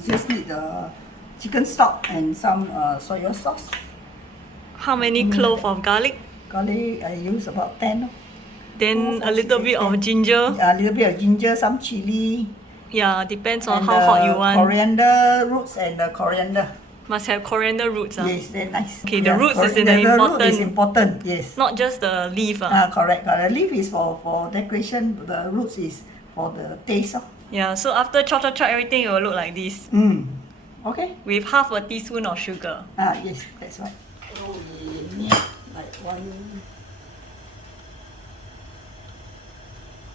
You just need the chicken stock and some soy sauce. How many cloves of garlic? Garlic, I use about 10. Then a little bit of ginger. A little bit of ginger, some chili. Yeah, depends on how hot you want. Coriander roots and the coriander. Must have coriander roots. Yes, very nice. Okay, the roots is the important. root is important, yes. Not just the leaf. Correct. The leaf is for decoration. The roots is for the taste. Yeah, so after chop everything, it will look like this. Okay. With half a teaspoon of sugar. Yes, that's right. So we need like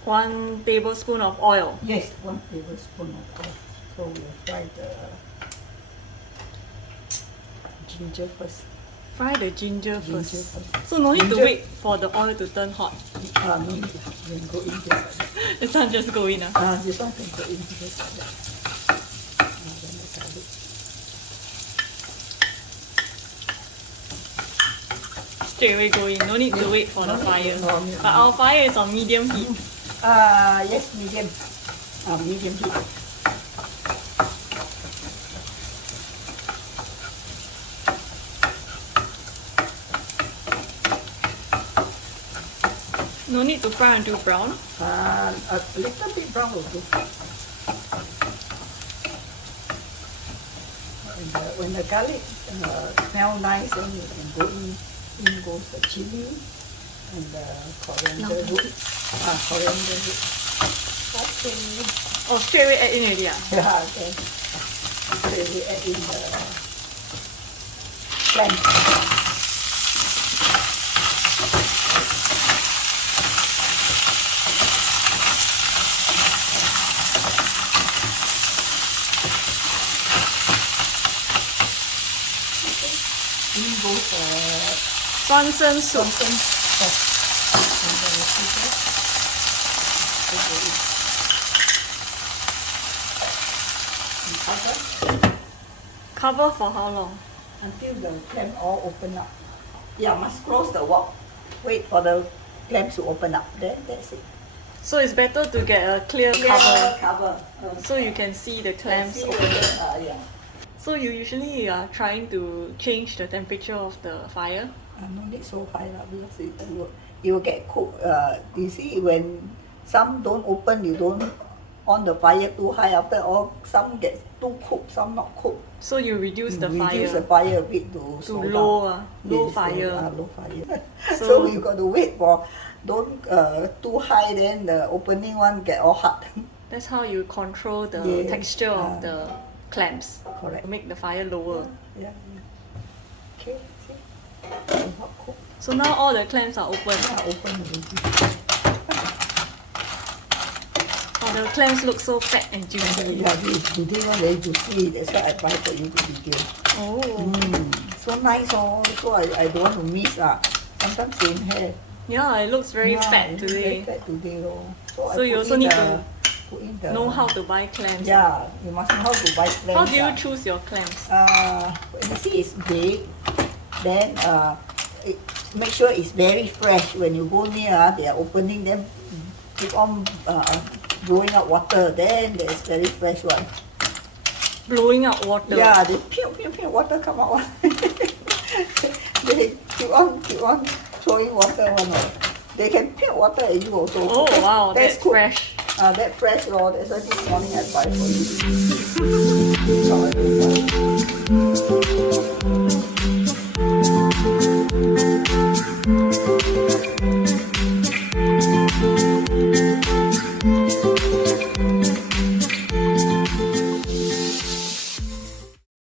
1 tablespoon of oil. Yes, 1 tablespoon of oil. So we'll fry the ginger first. Fry the ginger first. So no need to wait for the oil to turn hot. No need. Then go in just like that. This one just go in. This one can go in just like that. Then the garlic. Straight away go in. No need to wait for the fire. But our fire is on medium heat. Yes, medium. Medium heat. No need to fry until brown. A little bit brown will do. When the garlic smell nice, then you can go in. In goes the chili and the coriander root. Coriander root. Okay. Oh, straight away add in already. Yeah, okay. So we add in the clams. In goes Swanson soup. Cover for how long? Until the clam all open up. Yeah, must close the wok. Wait for the clams to open up. Then that's it. So it's better to get a clear cover. So you can see the clams See open. yeah. So you usually are trying to change the temperature of the fire? No need so high because it will get cooked. You see, when some don't open, you don't on the fire too high. After all, some get too cooked, some not cooked. So you reduce the fire? Reduce the fire a bit to low fire. Low fire. So you got to wait for, don't too high, then the opening one get all hot. That's how you control the texture of the clams. Correct. To make the fire lower. Yeah. Okay, see? Not cooked. So now all the clams are open. Open already. Oh, the clams look so fat and juicy. Yeah, today one very juicy. That's why I buy for you the video. Oh. So nice, so I don't want to miss. Sometimes don't have. Yeah, it looks very fat today. Very fat today. So you also need to put in the, know how to buy clams. Yeah, you must know how to buy clams. How do you choose your clams? You see it's big, then make sure it's very fresh. When you go near, they are opening them, keep on blowing out water. Then there's very fresh one. Blowing out water? Yeah, they pew, water come out. They keep on throwing water one. They can pew water at you also. Oh wow, that's cool. fresh. That fresh, that's why this morning I buy for you.